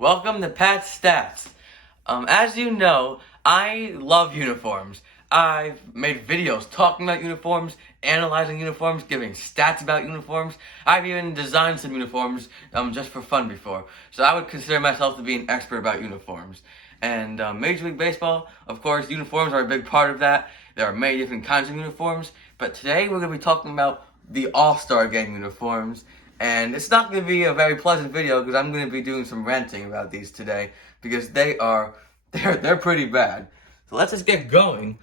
Welcome to Pat's Stats. As you know, I love uniforms. I've made videos talking about uniforms, analyzing uniforms, giving stats about uniforms. I've even designed some uniforms just for fun before. So I would consider myself to be an expert about uniforms. And Major League Baseball, of course, uniforms are a big part of that. There are many different kinds of uniforms. But today we're going to be talking about the All Star Game uniforms. And it's not going to be a very pleasant video because I'm going to be doing some ranting about these today because they're pretty bad. So let's just get going.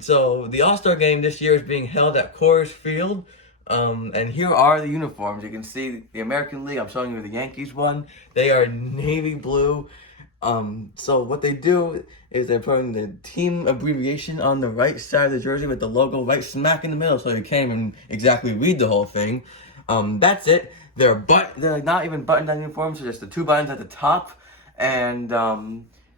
So the All-Star Game this year is being held at Coors Field. And here are the uniforms. You can see the American League. I'm showing you the Yankees one. They are navy blue. So what they do is they're putting the team abbreviation on the right side of the jersey with the logo right smack in the middle, so you can't even exactly read the whole thing. That's it. They're not even button-down uniforms. They're just the two buttons at the top, and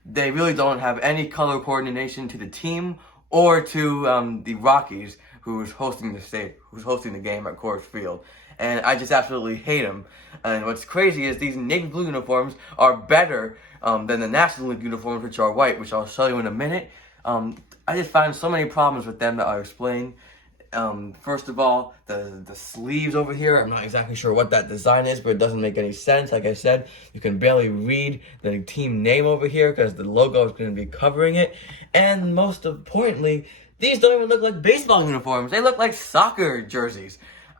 they really don't have any color coordination to the team or to the Rockies, who's hosting the game at Coors Field. And I just absolutely hate them. And what's crazy is these navy blue uniforms are better than the National League uniforms, which are white, which I'll show you in a minute. I just find so many problems with them that I'll explain. First of all, the sleeves over here, I'm not exactly sure what that design is, but it doesn't make any sense. Like I said, you can barely read the team name over here because the logo is going to be covering it. And most importantly, these don't even look like baseball uniforms. They look like soccer jerseys.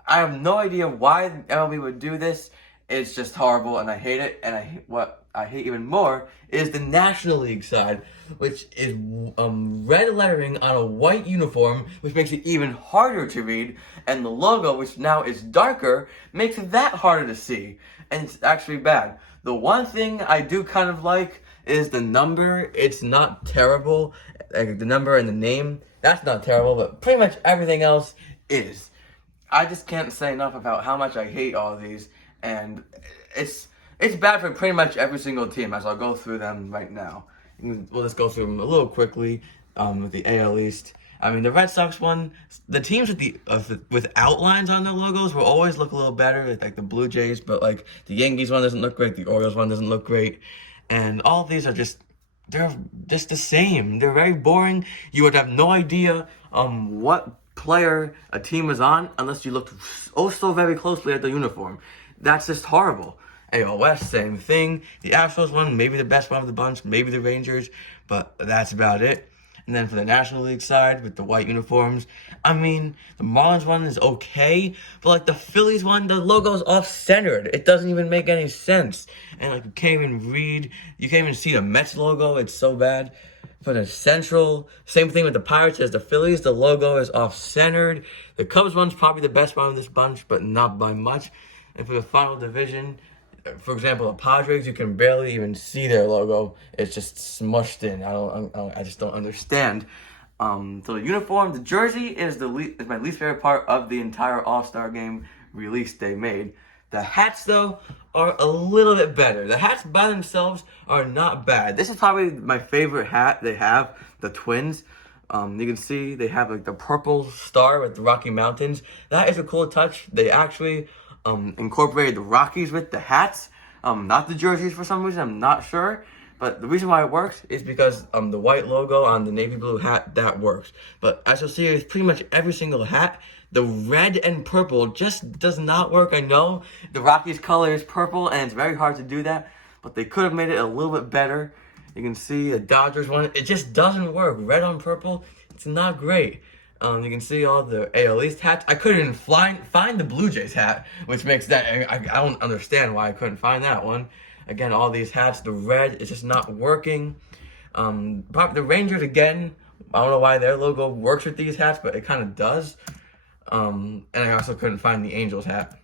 I have no idea why MLB would do this. It's just horrible, and I hate it. And what I hate even more is the National League side, which is red lettering on a white uniform, which makes it even harder to read. And the logo, which now is darker, makes it that harder to see. And it's actually bad. The one thing I do kind of like is the number. It's not terrible. Like the number and the name, that's not terrible, but pretty much everything else is. I just can't say enough about how much I hate all of these, and it's bad for pretty much every single team, as I'll go through them right now. We'll just go through them a little quickly with the AL East. I mean, the Red Sox one, the teams with outlines on their logos will always look a little better, like the Blue Jays, but like the Yankees one doesn't look great, the Orioles one doesn't look great, and all of these are they're just the same. They're very boring. You would have no idea what player a team is on unless you looked so very closely at the uniform. That's just horrible. AL West, same thing. The Astros one, maybe the best one of the bunch, maybe the Rangers, but that's about it. And then for the National League side with the white uniforms, I mean, the Marlins one is okay, but like the Phillies one, the logo's off-centered. It doesn't even make any sense. And like you can't even see the Mets logo. It's so bad. For the Central, same thing with the Pirates as the Phillies. The logo is off-centered. The Cubs one's probably the best one of this bunch, but not by much. And for the final division, for example, the Padres, you can barely even see their logo. It's just smushed in. I just don't understand. So the uniform, the jersey is my least favorite part of the entire All-Star Game release they made. The hats, though, are a little bit better. The hats by themselves are not bad. This is probably my favorite hat they have, the Twins. You can see they have like the purple star with the Rocky Mountains. That is a cool touch. They actually incorporated the Rockies with the hats, not the jerseys for some reason. I'm not sure. But the reason why it works is because the white logo on the navy blue hat, that works. But as you'll see, it's pretty much every single hat. The red and purple just does not work. I know the Rockies color is purple, and it's very hard to do that. But they could have made it a little bit better. You can see the Dodgers one. It just doesn't work. Red on purple, it's not great. You can see all the AL East hats. I couldn't find the Blue Jays hat, which makes that... I don't understand why I couldn't find that one. Again, all these hats, the red is just not working. Probably the Rangers, again, I don't know why their logo works with these hats, but it kind of does. And I also couldn't find the Angels hat,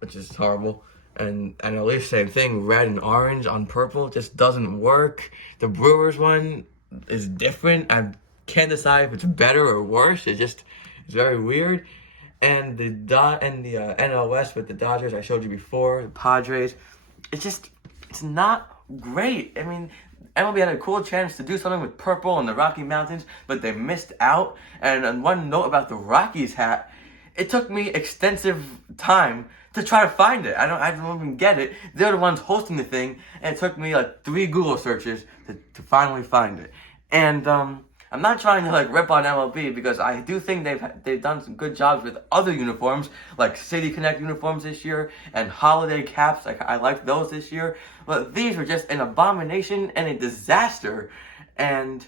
which is horrible. And at least same thing, red and orange on purple just doesn't work. The Brewers one is different. I can't decide if it's better or worse. It's very weird. And the NL West with the Dodgers, I showed you before, the Padres, it's not great. I mean, MLB had a cool chance to do something with purple and the Rocky Mountains, but they missed out. And one note about the Rockies hat, it took me extensive time to try to find it. I don't even get it. They're the ones hosting the thing, and it took me like 3 Google searches to finally find it. And I'm not trying to like rip on MLB because I do think they've done some good jobs with other uniforms, like City Connect uniforms this year and holiday caps. Like I liked those this year, but these were just an abomination and a disaster. And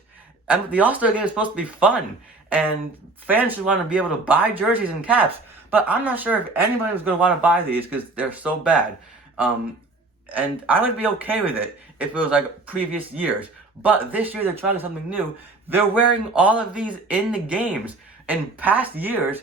the All Star game is supposed to be fun, and fans should want to be able to buy jerseys and caps. But I'm not sure if anybody was going to want to buy these because they're so bad. And I would be okay with it if it was like previous years. But this year they're trying something new. They're wearing all of these in the games. In past years,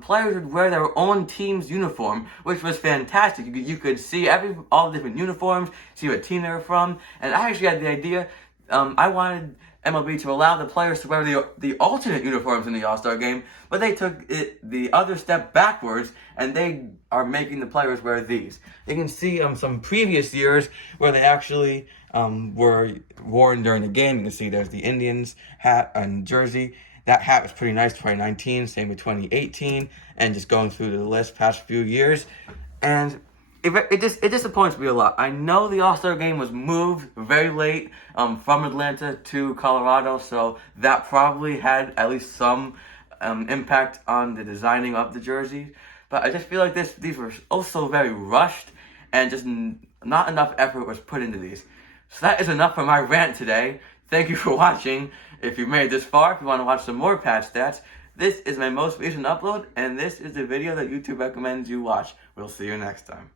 players would wear their own team's uniform, which was fantastic. You could see all the different uniforms, see what team they were from. And I actually had the idea. I wanted MLB to allow the players to wear the alternate uniforms in the All-Star game, but they took it the other step backwards, and they are making the players wear these. You can see some previous years where they actually were worn during the game. You can see there's the Indians hat and jersey. That hat was pretty nice, 2019, same with 2018, and just going through the list past few years. And it disappoints me a lot. I know the All-Star game was moved very late from Atlanta to Colorado, so that probably had at least some impact on the designing of the jerseys. But I just feel like these were also very rushed, and just not enough effort was put into these. So that is enough for my rant today. Thank you for watching. If you made it this far, if you want to watch some more patch stats, this is my most recent upload, and this is the video that YouTube recommends you watch. We'll see you next time.